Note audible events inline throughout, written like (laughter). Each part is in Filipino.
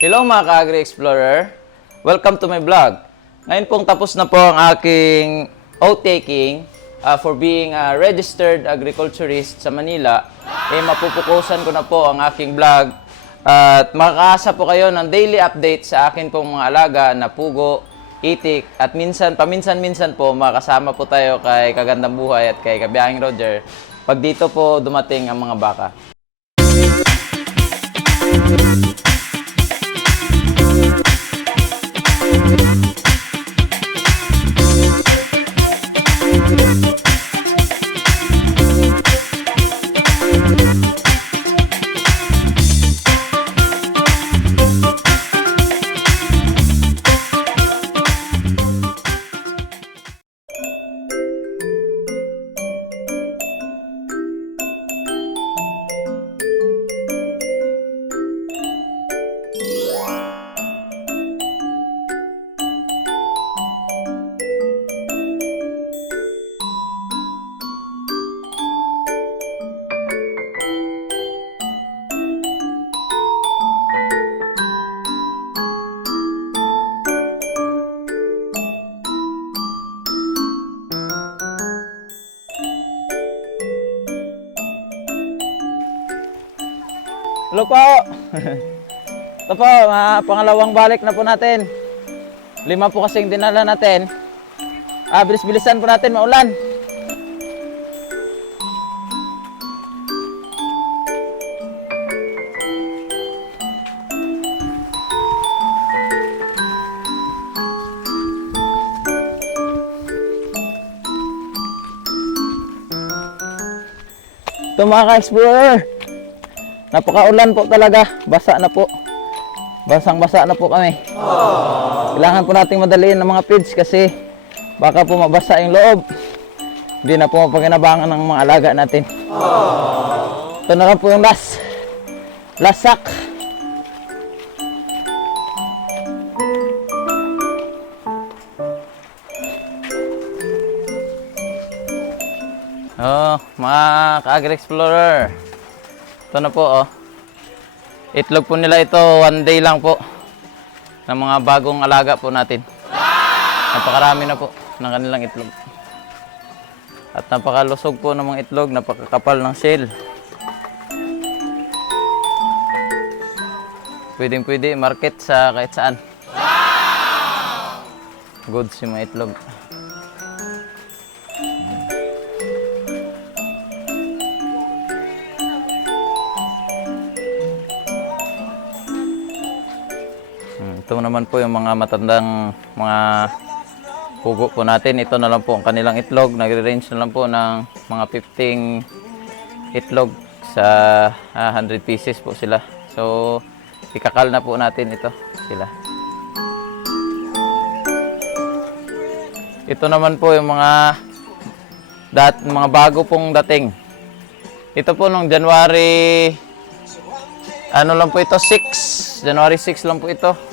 Hello mga ka-Agri Explorer! Welcome to my vlog. Ngayon pong tapos na po ang aking oath-taking uh, for being a registered agriculturist sa Manila. Eh, mapupukusan ko na po ang aking vlog at makakaasa po kayo ng daily update sa akin pong mga alaga na pugo, itik at minsan, paminsan-minsan po makasama po tayo kay Kagandang Buhay at kay Kabiyahing Roger pag dito po dumating ang mga baka. Hello po! (laughs) Ito po, mga pangalawang balik na po natin. Lima po kasing dinala natin. Ah, bilis-bilisan po natin, maulan. Ito mga ka-explorer. Napakaulan po talaga. Basa na po. Basang-basa na po kami. Kailangan po nating madaliin ng mga feeds kasi baka po mabasa yung loob. Hindi na po mapaginabangan ng mga alaga natin. Ito na lang po yung last. Last sack. Oh, mga ka-agri explorer. Ito na po, oh. Itlog po nila ito, one day lang po. Ng mga bagong alaga po natin. Napakarami na po ng kanilang itlog. At napakalusog po ng mga itlog, napakakapal ng shell. Pwedeng pwede market sa kahit saan. Goods yung mga itlog. Naman po yung mga matandang mga pugo po natin. Ito na lang po ang kanilang itlog. Nagre-range na lang po ng mga 15 itlog sa ah, 100 pieces po sila. So, ikakal na po natin ito sila. Ito naman po yung mga dat mga bago pong dating. Ito po nung January ano lang po ito 6, January 6 lang po ito.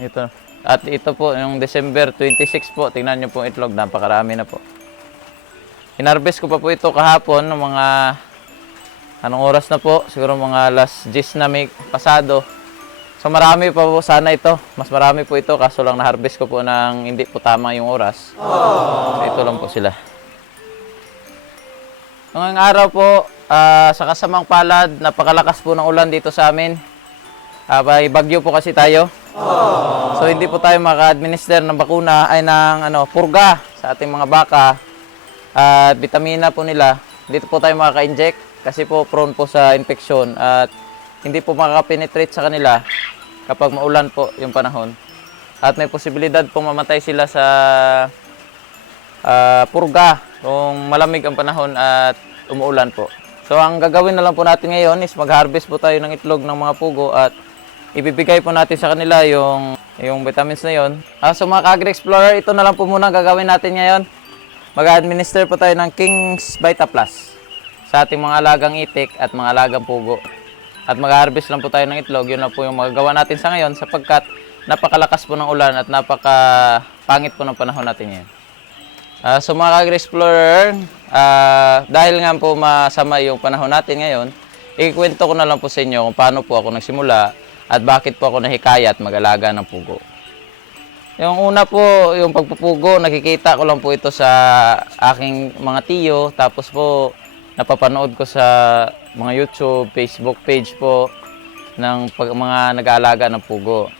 Ito. At ito po, yung December 26 po, tingnan nyo po itlog, napakarami na po. Inarbest ko pa po ito kahapon, ng mga, anong oras na po, siguro mga last 10 na may pasado. So marami pa po sana ito, mas marami po ito, kaso lang na-harvest ko po ng hindi po tama yung oras. So ito lang po sila. Ngayong araw po, ah, sa kasamang palad, napakalakas po ng ulan dito sa amin. May bagyo po kasi tayo. So hindi po tayo maka-administer ng bakuna ay ng ano, purga sa ating mga baka at vitamina po nila. Dito po tayo makaka-inject kasi po prone po sa infeksyon at hindi po makaka-penetrate sa kanila kapag maulan po yung panahon. At may posibilidad pong mamatay sila sa ah, purga kung malamig ang panahon at umuulan po. So ang gagawin na lang po natin ngayon is mag-harvest po tayo ng itlog ng mga pugo at ibibigay po natin sa kanila yung yung vitamins na yon. Ah, so mga Kagri Explorer, ito na lang po muna gagawin natin ngayon. Mag-administer po tayo ng King's Vita Plus sa ating mga alagang itik at mga alagang pugo. At mag-harvest lang po tayo ng itlog. Yun na po yung magagawa natin sa ngayon sapagkat napakalakas po ng ulan at napaka pangit po ng panahon natin ngayon. Ah, so mga Agri Explorer, ah, dahil nga po masama yung panahon natin ngayon, ikwento ko na lang po sa inyo kung paano po ako nagsimula at bakit po ako nahikayat mag-alaga ng pugo. Yung una po, yung pagpupugo, nakikita ko lang po ito sa aking mga tiyo. Tapos po, napapanood ko sa mga YouTube, Facebook page po ng pag, mga nag-aalaga ng pugo.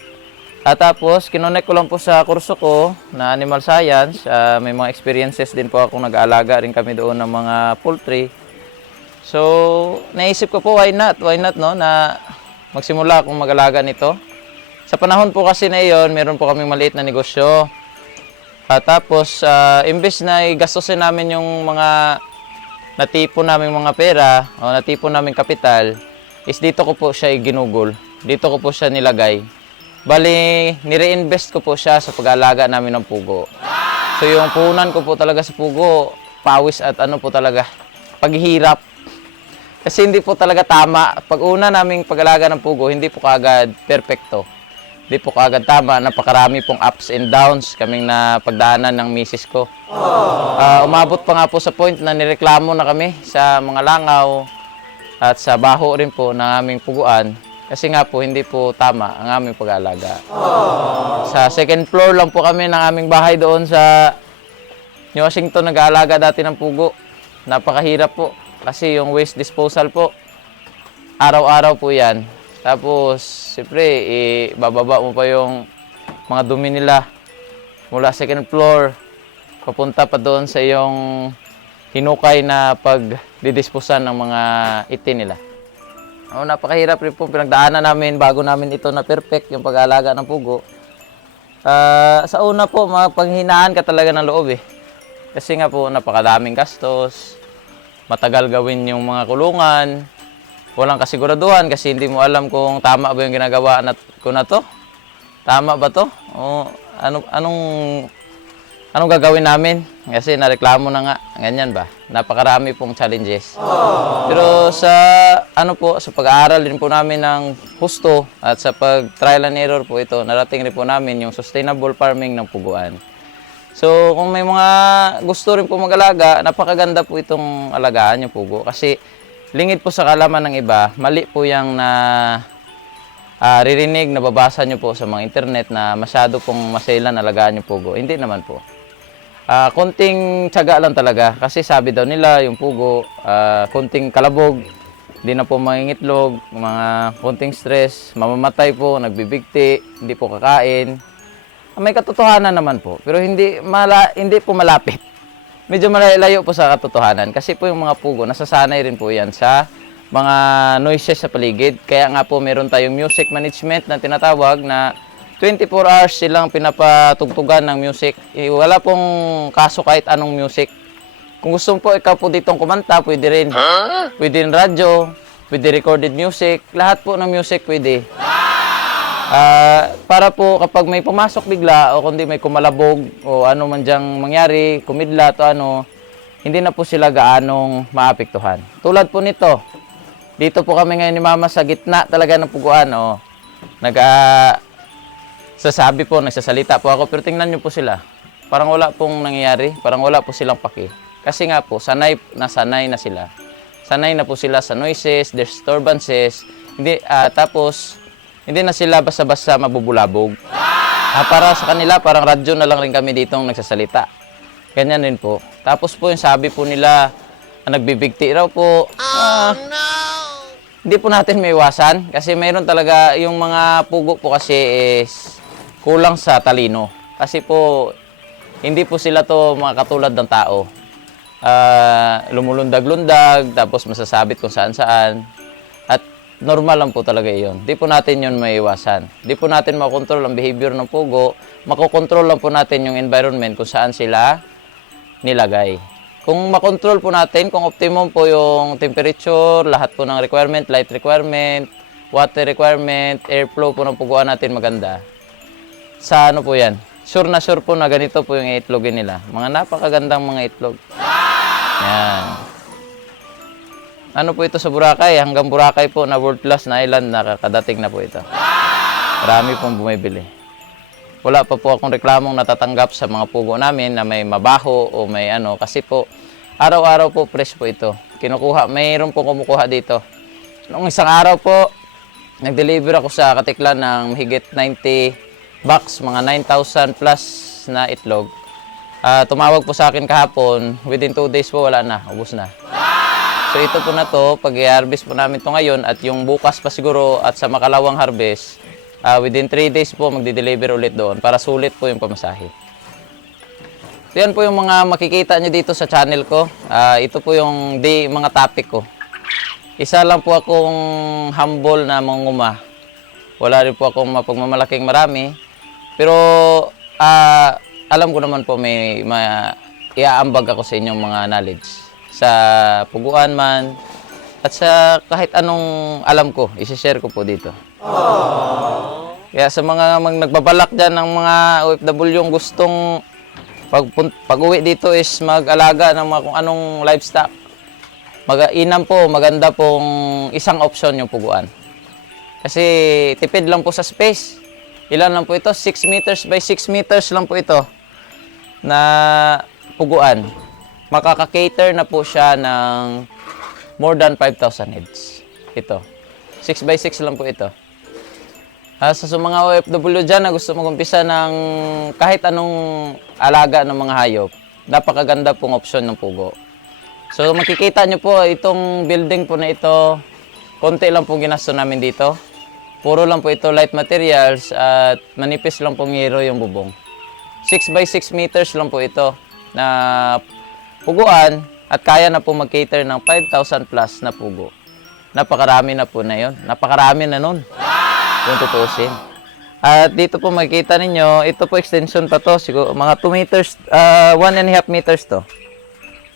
At tapos, kinonek ko lang po sa kurso ko na Animal Science. Ah, may mga experiences din po ako nag-aalaga rin kami doon ng mga poultry. So, naisip ko po, why not? Why not, no? Na magsimula akong mag-alaga nito. Sa panahon po kasi na iyon, meron po kaming maliit na negosyo. At tapos, ah, imbes na igastusin namin yung mga natipon namin mga pera o natipon namin kapital, is dito ko po siya ginugol. Dito ko po siya nilagay. Bali, nire-invest ko po siya sa pag-aalaga namin ng pugo. So yung puhunan ko po talaga sa pugo, pawis at ano po talaga, paghihirap. Kasi hindi po talaga tama. Pag una naming pag-alaga ng pugo, hindi po kagad perfecto. Hindi po kagad tama. Napakarami pong ups and downs kaming na pagdaanan ng misis ko. Ah, umabot pa nga po sa point na nireklamo na kami sa mga langaw at sa baho rin po ng aming puguan. Kasi nga po, hindi po tama ang aming pag-aalaga. Sa second floor lang po kami ng aming bahay doon sa New Washington nag-aalaga dati ng pugo. Napakahirap po kasi yung waste disposal po. Araw-araw po yan. Tapos, siyempre, eh, bababa mo pa yung mga dumi nila mula second floor papunta pa doon sa yung hinukay na pagdidisposan ng mga itin nila. Oh, napakahirap rin po pinagdaanan namin bago namin ito na perfect yung pag-aalaga ng pugo. Ah, sa una po, mapanghinaan ka talaga ng loob eh. Kasi nga po, napakadaming gastos. Matagal gawin yung mga kulungan. Walang kasiguraduhan kasi hindi mo alam kung tama ba yung ginagawa na, ko na to. Tama ba to? O ano, anong anong gagawin namin? Kasi nareklamo na nga. Ganyan ba? Napakarami pong challenges. Pero sa ano po, sa pag-aaral din po namin ng husto at sa pag-trial and error po ito, narating rin po namin yung sustainable farming ng puguan. So, kung may mga gusto rin po mag-alaga, napakaganda po itong alagaan yung pugo. Kasi lingid po sa kalaman ng iba, mali po yung na ah, ririnig, nababasa nyo po sa mga internet na masyado pong masailan alagaan yung pugo. Hindi naman po. Ah, konting tiyaga lang talaga kasi sabi daw nila yung pugo, ah, konting kalabog, hindi na po mangingitlog, mga konting stress, mamamatay po, nagbibigti, hindi po kakain. May katotohanan naman po, pero hindi mala, hindi po malapit. Medyo malayo po sa katotohanan kasi po yung mga pugo, nasasanay rin po yan sa mga noises sa paligid. Kaya nga po meron tayong music management na tinatawag na 24 hours silang pinapatugtugan ng music. Eh, wala pong kaso kahit anong music. Kung gusto po ikaw po ditong kumanta, pwede rin. Pwede rin radyo, pwede recorded music, lahat po ng music pwede. Ah, para po kapag may pumasok bigla o kundi may kumalabog o ano man diyang mangyari, kumidlat o ano, hindi na po sila gaanong maapektuhan. Tulad po nito, dito po kami ngayon ni Mama sa gitna talaga ng puguan. O, nag, ah, sasabi po, nagsasalita po ako, pero tingnan niyo po sila. Parang wala pong nangyayari, parang wala po silang paki. Kasi nga po, sanay na sanay na sila. Sanay na po sila sa noises, disturbances, hindi, ah, tapos, hindi na sila basta-basta mabubulabog. Ah, para sa kanila, parang radyo na lang rin kami ditong nagsasalita. Ganyan rin po. Tapos po yung sabi po nila, ah, nagbibigti raw po. Ah, hindi po natin may iwasan kasi mayroon talaga yung mga pugo po kasi is kulang sa talino. Kasi po hindi po sila to mga katulad ng tao. Ah, lumulundag-lundag tapos masasabit kung saan-saan. Normal lang po talaga iyon. Di po natin yun maiwasan. Di po natin makontrol ang behavior ng pugo. Makokontrol lang po natin yung environment kung saan sila nilagay. Kung makontrol po natin, kung optimum po yung temperature, lahat po ng requirement, light requirement, water requirement, airflow po ng puguan natin maganda. Sa ano po yan? Sure na sure po na ganito po yung itlogin nila. Mga napakagandang mga itlog. Yan. Ano po ito sa Boracay? Hanggang Boracay po na world class na island nakakadating na po ito. Marami pong bumibili. Wala pa po akong reklamong natatanggap sa mga pugo namin na may mabaho o may ano. Kasi po, araw-araw po fresh po ito. Kinukuha, mayroon po kumukuha dito. Noong isang araw po, nag-deliver ako sa Katiklan ng mahigit 90 box, mga 9,000 plus na itlog. Ah, tumawag po sa akin kahapon, within 2 days po wala na, ubos na. So ito po na to, pag i-harvest po namin to ngayon at yung bukas pa siguro at sa makalawang harvest, ah, within 3 days po magdi-deliver ulit doon para sulit po yung pamasahe. So yan po yung mga makikita nyo dito sa channel ko. Ah, ito po yung day, mga topic ko. Isa lang po akong humble na mangunguma. Wala rin po akong mapagmamalaking marami. Pero ah, alam ko naman po may, may iaambag ako sa inyong mga knowledge. Sa puguan man, at sa kahit anong alam ko, isi-share ko po dito. Kaya sa mga mag nagbabalak dyan ng mga OFW yung gustong pag, pag uwi dito is mag-alaga ng mga kung anong livestock. Mag-inam po, maganda pong isang option yung puguan. Kasi tipid lang po sa space. Ilan lang po ito? 6 meters by 6 meters lang po ito na puguan. Makaka-cater na po siya ng more than 5,000 heads. Ito. 6 by 6 lang po ito. Ah, sa, sa mga OFW dyan na gusto mag-umpisa ng kahit anong alaga ng mga hayop, napakaganda pong option ng pugo. So makikita nyo po, itong building po na ito, konti lang po ginasto namin dito. Puro lang po ito light materials at manipis lang pong hero yung bubong. 6 by 6 meters lang po ito na puguan at kaya na po mag-cater ng 5,000 plus na pugo. Napakarami na po na yon. Napakarami na nun. Kung tutusin. At dito po makikita ninyo, ito po extension pa to, siguro mga 2 meters, 1 and a half meters to.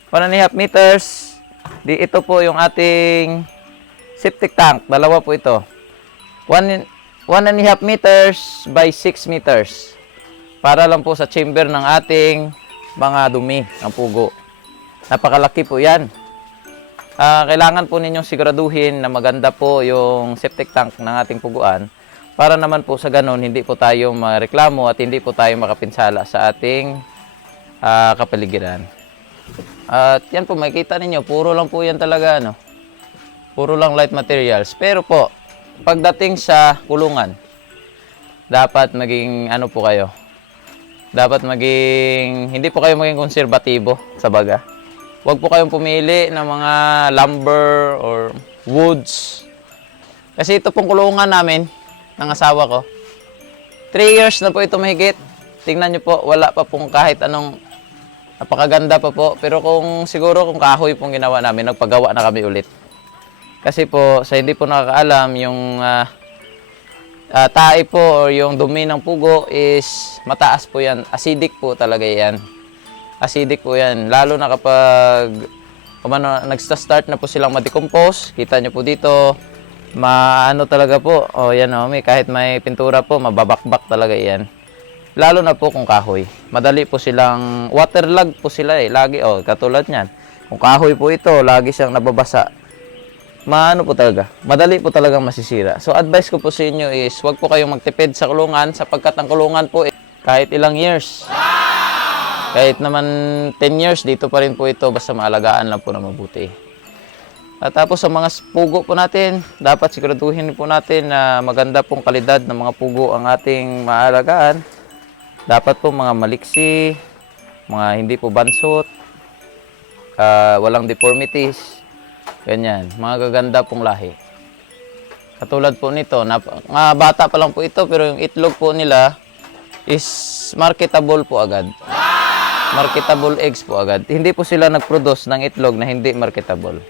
1 and a half meters. Di ito po yung ating septic tank, dalawa po ito. 1 1 and a half meters by 6 meters. Para lang po sa chamber ng ating mga dumi, ang pugo. Napakalaki po 'yan. Ah, kailangan po ninyong siguraduhin na maganda po yung septic tank ng ating puguan para naman po sa ganun hindi po tayo mareklamo at hindi po tayo makapinsala sa ating ah, kapaligiran. At yan po makikita ninyo, puro lang po yan talaga ano. Puro lang light materials. Pero po, pagdating sa kulungan, dapat maging ano po kayo. Dapat maging hindi po kayo maging konserbatibo sa baga. Huwag po kayong pumili ng mga lumber or woods. Kasi ito pong kulungan namin ng asawa ko. 3 years na po ito mahigit. Tingnan nyo po, wala pa pong kahit anong napakaganda pa po. Pero kung siguro kung kahoy pong ginawa namin, nagpagawa na kami ulit. Kasi po, sa hindi po nakakaalam, yung ah, ah, tae po or yung dumi ng pugo is mataas po yan. Acidic po talaga yan. Acidic po yan. Lalo na kapag kumano, nagsta-start na po silang ma-decompose. Kita nyo po dito, maano talaga po. O yan o, may, kahit may pintura po, mababakbak talaga yan. Lalo na po kung kahoy. Madali po silang, waterlog po sila eh. Lagi, oh, katulad niyan. Kung kahoy po ito, lagi siyang nababasa. Maano po talaga, madali po talagang masisira. So advice ko po sa inyo is, wag po kayong magtipid sa kulungan sapagkat ang kulungan po eh, kahit ilang years. Kahit naman 10 years, dito pa rin po ito basta maalagaan lang po na mabuti. At tapos sa mga pugo po natin, dapat siguraduhin po natin na maganda pong kalidad ng mga pugo ang ating maalagaan. Dapat po mga maliksi, mga hindi po bansot, ah, walang deformities, ganyan, mga gaganda pong lahi. Katulad po nito, nap- mga bata pa lang po ito pero yung itlog po nila is marketable po agad marketable eggs po agad. Hindi po sila nag-produce ng itlog na hindi marketable.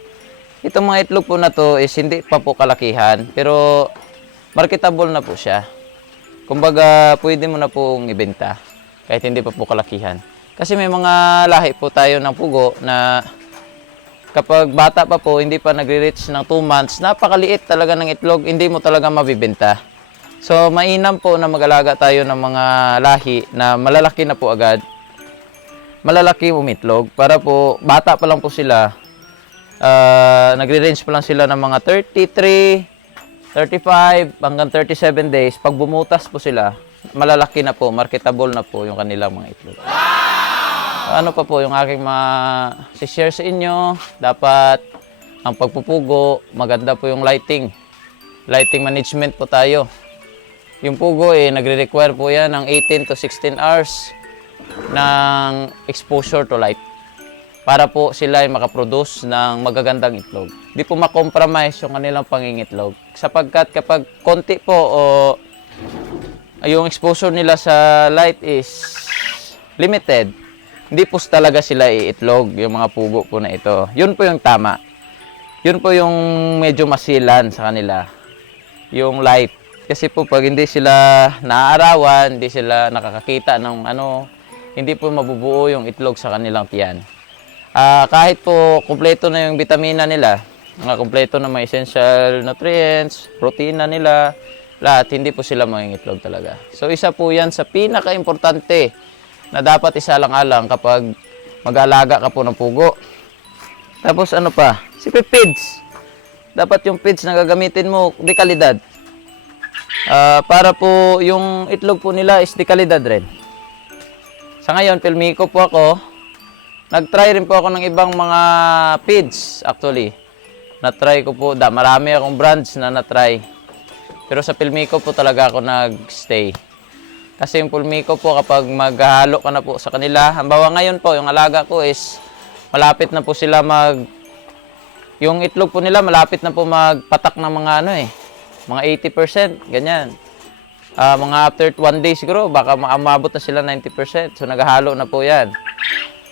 Itong mga itlog po na to is hindi pa po kalakihan, pero marketable na po siya. Kumbaga, pwede mo na pong ibenta kahit hindi pa po kalakihan. Kasi may mga lahi po tayo ng pugo na kapag bata pa po, hindi pa nagre-reach ng 2 months, napakaliit talaga ng itlog, hindi mo talaga mabibenta. So, mainam po na mag-alaga tayo ng mga lahi na malalaki na po agad malalaki umitlog. Para po bata pa lang po sila. Ah, nagre-range pa lang sila ng mga 33 35 hanggang 37 days. Pag bumutas po sila malalaki na po marketable na po yung kanilang mga itlog. Ano pa po yung aking ma share sa inyo dapat ang pagpupugo, maganda po yung lighting. Lighting management po tayo. Yung pugo eh, nagre-require po yan ng 18 to 16 hours ng exposure to light para po sila ay makaproduce ng magagandang itlog. Di po makompromise yung kanilang pangingitlog. Sapagkat kapag konti po o yung exposure nila sa light is limited, hindi po talaga sila iitlog, yung mga pugo po na ito. Yun po yung tama. Yun po yung medyo masilan sa kanila. Yung light. Kasi po pag hindi sila naaarawan, hindi sila nakakakita ng ano, hindi po mabubuo yung itlog sa kanilang tiyan. Ah, kahit po kumpleto na yung vitamina nila, mga kumpleto na mga essential nutrients, protina nila, lahat, hindi po sila mangingitlog talaga. So isa po yan sa pinaka-importante na dapat isalang-alang kapag mag-alaga ka po ng pugo. Tapos ano pa? Si pids. Dapat yung pids na gagamitin mo, di kalidad. Ah, para po yung itlog po nila is di kalidad rin. Sa ngayon, pilmiko po ako. Nag-try rin po ako ng ibang mga feeds actually. Na-try ko po, da, marami akong brands na na-try. Pero sa Pilmico po talaga ako nag-stay. Kasi yung Pilmico po kapag maghahalo ka na po sa kanila, hambawa ngayon po, yung alaga ko is malapit na po sila mag yung itlog po nila malapit na po magpatak ng mga ano eh, mga 80%, ganyan. Ah, mga after one day siguro, baka ma- umabot na sila 90%. So naghahalo na po yan.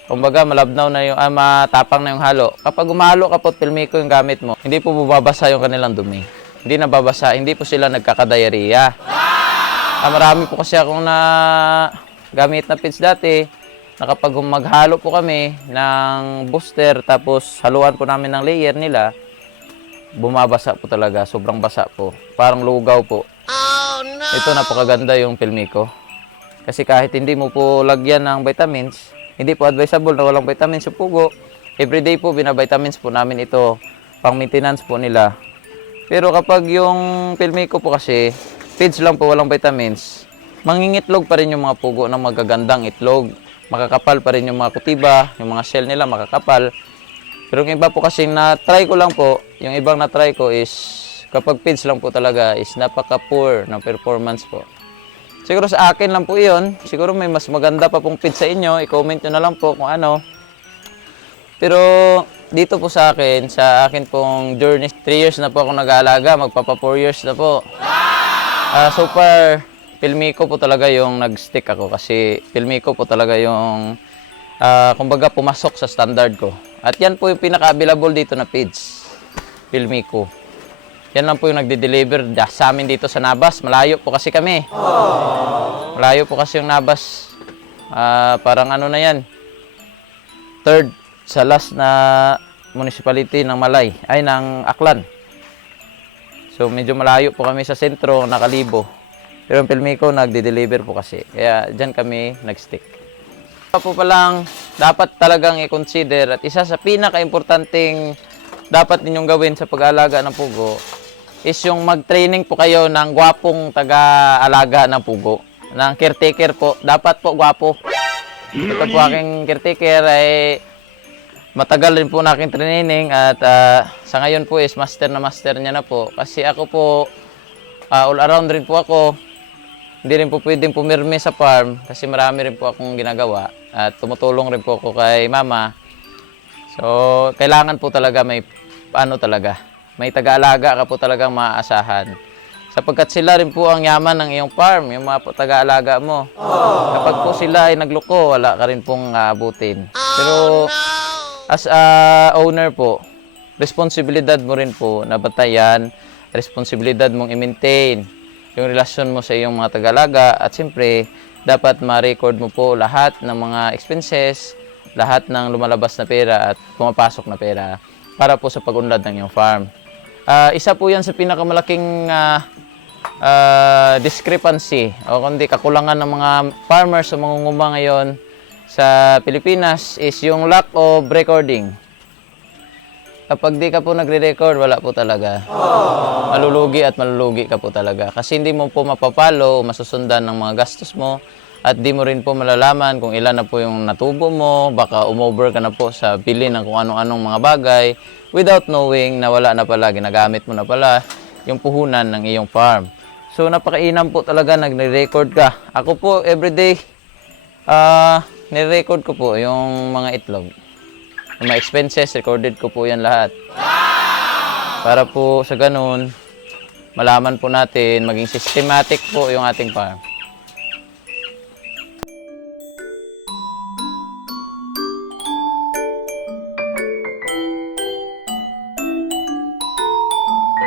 Kumbaga, malabnaw na yung, ah, matapang na yung halo. Kapag umahalo ka po pilmiko yung gamit mo, hindi po bubabasa yung kanilang dumi. Hindi na babasa, hindi po sila nagkakadayariya. Ah, marami po kasi akong na gamit na pits dati, na kapag maghalo po kami ng booster, tapos haluan po namin ng layer nila, bumabasa po talaga, sobrang basa po. Parang lugaw po. Ito napakaganda yung pilmiko. Kasi kahit hindi mo po lagyan ng vitamins, hindi po advisable na walang vitamins yung pugo. Everyday po binavitamins po namin ito pang maintenance po nila. Pero kapag yung pilmiko po kasi, feeds lang po walang vitamins, mangingitlog pa rin yung mga pugo ng magagandang itlog. Makakapal pa rin yung mga kutiba, yung mga shell nila makakapal. Pero yung iba po kasi na-try ko lang po, yung ibang na-try ko is kapag feeds lang po talaga is napaka-poor ng performance po. Siguro sa akin lang po iyon. Siguro may mas maganda pa pong feed sa inyo. I-comment nyo na lang po kung ano. Pero dito po sa akin, sa akin pong journey, 3 years na po ako nag-aalaga. Magpapa 4 years na po. Ah, so far, Pilmico po talaga yung nag-stick ako kasi Pilmico po talaga yung ah, kumbaga pumasok sa standard ko. At yan po yung pinaka-available dito na feeds. Pilmico. Yan lang po yung nagde-deliver sa amin dito sa Nabas. Malayo po kasi kami. Malayo po kasi yung Nabas. Ah, parang ano na yan. Third sa last na municipality ng Malay. Ay, ng Aklan. So medyo malayo po kami sa sentro, nakalibo. Pero yung Pilmico nagde-deliver po kasi. Kaya dyan kami nag-stick. Po palang dapat talagang i-consider at isa sa pinaka-importanting dapat ninyong gawin sa pag-aalaga ng pugo is yung mag-training po kayo ng gwapong taga-alaga ng pugo. Ng caretaker po. Dapat po gwapo. Ito po aking caretaker ay matagal rin po na aking training at ah, sa ngayon po is master na master niya na po. Kasi ako po, ah, all around rin po ako. Hindi rin po pwedeng pumirme sa farm kasi marami rin po akong ginagawa at tumutulong rin po ako kay mama. So, kailangan po talaga may ano talaga, may taga-alaga ka po talagang maaasahan. Sapagkat sila rin po ang yaman ng iyong farm, yung mga taga-alaga mo. Kapag po sila ay nagloko, wala ka rin pong aabutin. Pero as a owner po, responsibilidad mo rin po na batayan, responsibilidad mong i-maintain yung relasyon mo sa iyong mga tagalaga at siyempre dapat ma-record mo po lahat ng mga expenses, lahat ng lumalabas na pera at pumapasok na pera para po sa pag-unlad ng iyong farm. Ah, isa po yan sa pinakamalaking ah, ah, discrepancy o kundi kakulangan ng mga farmers sa mangunguma ngayon sa Pilipinas is yung lack of recording. Kapag di ka po nagre-record, wala po talaga. Malulugi at malulugi ka po talaga. Kasi hindi mo po mapapalo, masusundan ng mga gastos mo, At di mo rin po malalaman kung ilan na po yung natubo mo, baka umover ka na po sa bili ng kung anong-anong mga bagay without knowing na wala na pala, ginagamit mo na pala yung puhunan ng iyong farm. So napakainam po talaga nagre-record ka. Ako po everyday ah nire-record ko po yung mga itlog. Yung mga expenses, recorded ko po yan lahat. Para po sa ganun, malaman po natin, maging systematic po yung ating farm.